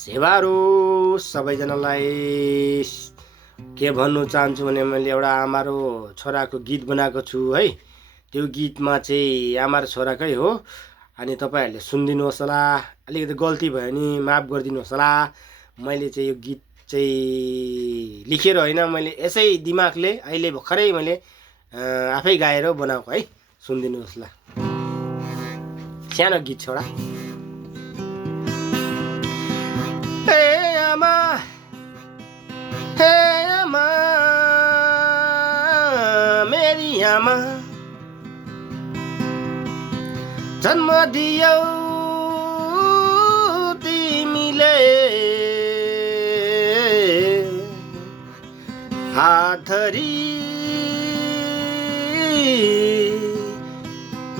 सेवारो सबैजनालाई के भन्नु चाहन्छु भने मैले एउटा आमा र छोराको गीत बनाएको छु है। त्यो गीतमा चाहिँ आमा र छोराकै हो। अनि तपाईँहरूले सुनिदिनुहोस् होला। अलिकति गल्ती भयो भने माफ गरिदिनुहोस् होला। मैले चाहिँ यो गीत चाहिँ लेखेर होइन, मैले यसै दिमागले अहिले भर्खरै मैले आफै गाएर बनाएको है। सुनिदिनुहोस् ल। सानो गीत छोडा। हे आमा मेरी आमा, जन्म दियौ तिमीले हात धरी,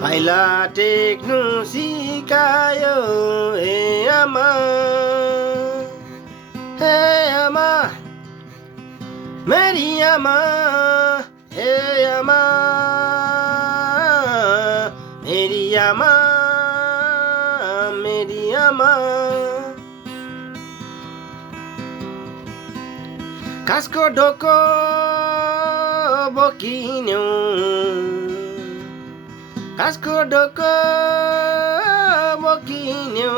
पाइला टेक्नु सिकायो। हे आमा, हे आमा मेरी आमा, हे आमा मेरी आमा, मेरी आमा। कासको ढोको बोकिन्यौ, कासको ढोको बोकिन्यौ,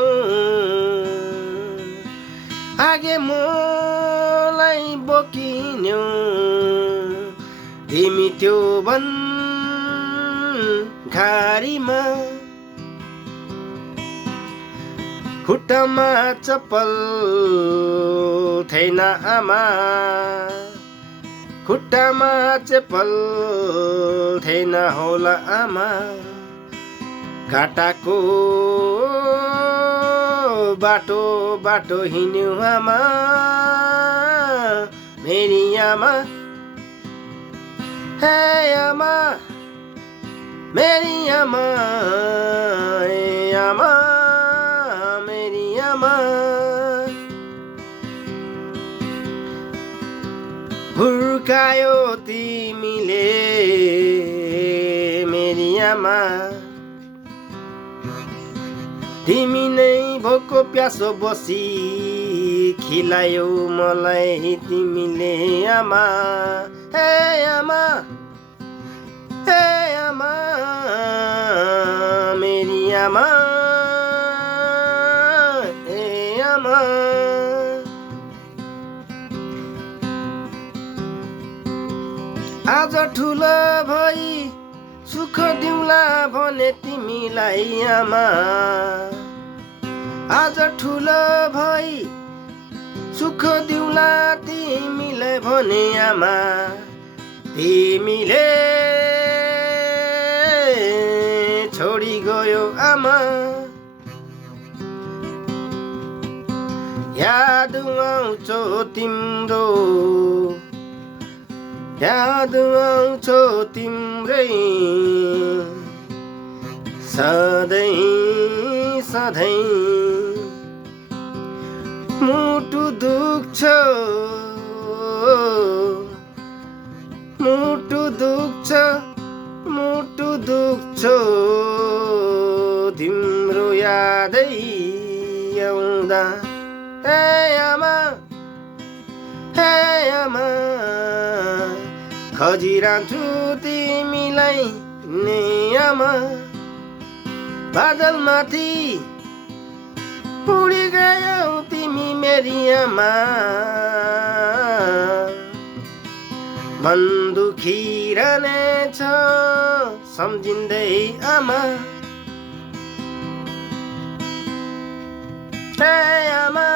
आगे मोलाई बोकिन्यौ। तिमी त्यो वन घारीमा खुट्टामा चप्पल थिएन आमा, खुट्टामा चप्पल थिएन होला आमा। घाटाको बाटो बाटो हिँड्यौ आमा, मेरी आमा, हे आमा मेरी आमा, हे आमा मेरी आमा। हुर्कायो तिमीले मेरी आमा, तिमी नै भोको प्यासो बसी खिलायौ मलाई तिमीले आमा। हे आमा, हे आमा मेरी आमा, हे आमा। आज ठुलो भई सुख दिउँला भने तिमीलाई आमा, आज ठुलो भई सुख दिउँला तिमीलाई भने आमा। तिमीले छोडी गयो आमा, याद आउँछ तिम्रो, याद आउँछ तिम्रै सधैँ सधैँ। मुटु दुख्छ, मुटु दुख्छ, मुटु दुख्छ, तिम्रो यादै आउँदा। हे आमा, हे आमा खोजिरहन्छु तिमीलाई नै आमा। बादलमाथि उडी गयौ तिमी मेरी आमा, मन दुखिरहनेछ सम्झिँदै आमा। हे आमा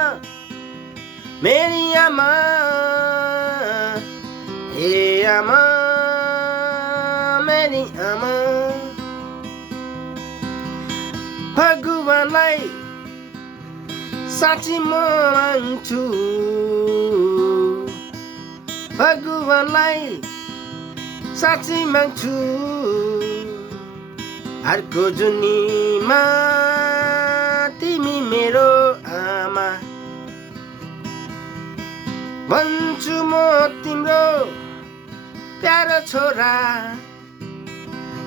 मेरी आमा, हे आमा मेरी आमा। भगवानलाई साँच्ची म मान्छु, भगवानलाई साँच्ची माग्छु। अर्को जुनीमा तिमी मेरो आमा, भन्छु म तिम्रो प्यारो छोरा,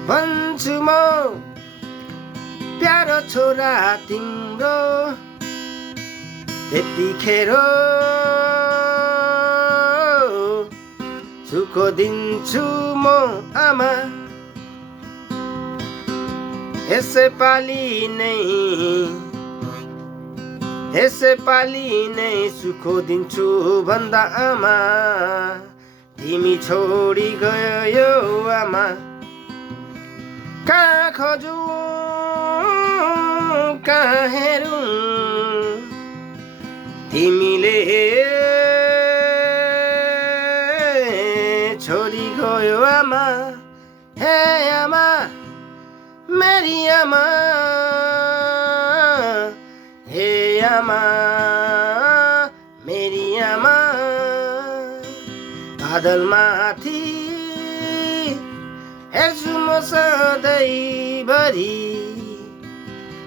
भन्छु म प्यारो छोरा तिम्रो। त्यतिखेर सुख दिन्छु म आमा यसपालि नै सुख दिन्छु भन्दा आमा तिमी छोडी गयो आमा कहाँ खोजु कहाँ हेरौँ तिमीले छोडी गयो आमा हे आमा मेरी आमा हे आमा मेरी आमा बादलमाथि हेर्छु म सधैँभरि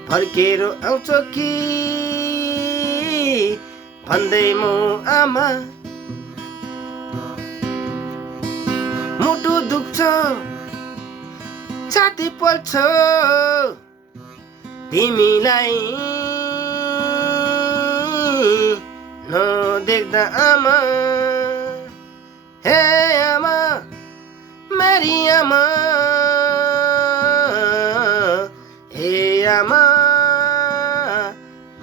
फर्केर आउँछ कि भन्दै म आमा मुटु दुख्छ छाती पोल्छ तिमीलाई नदेख्दा आमा हे आमा मेरी आमा हे आमा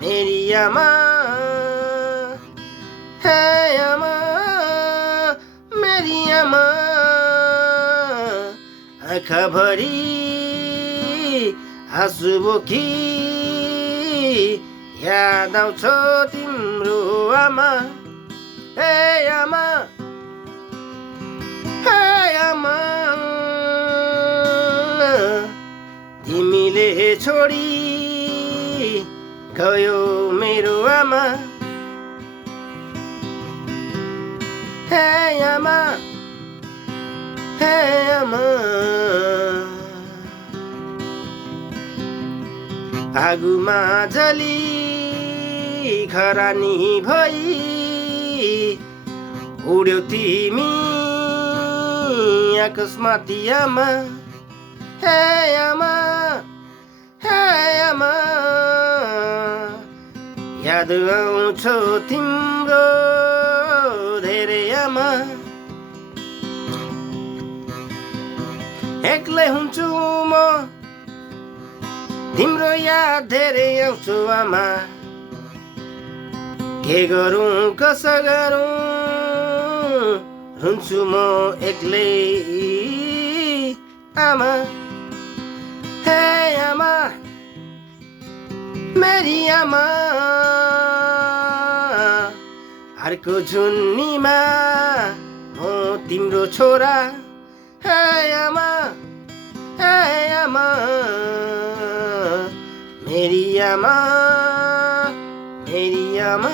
मेरी आमा हे आमा मेरी आमा आँखाभरि आँसु बोकी याद आउँछ तिम्रो आमा हे आमा हे आमा तिमीले छोडी गयो मेरो आमा हे आमा हे आमा आगोमा जली खरानी भई उड्यौ तिमी आकाशमाथि आमा हे आमा हे आमा याद आउँछ तिम्रो धेरै आमा एक्लै हुन्छु म तिम्रो याद धेरै आउँछ आमा के गरौँ कसो गरौँ हुन्छु म एक्लै आमा हे आमा मेरी आमा अर्को झुन्नीमा म तिम्रो छोरा हे आमा मेरी आमा मेरी आमा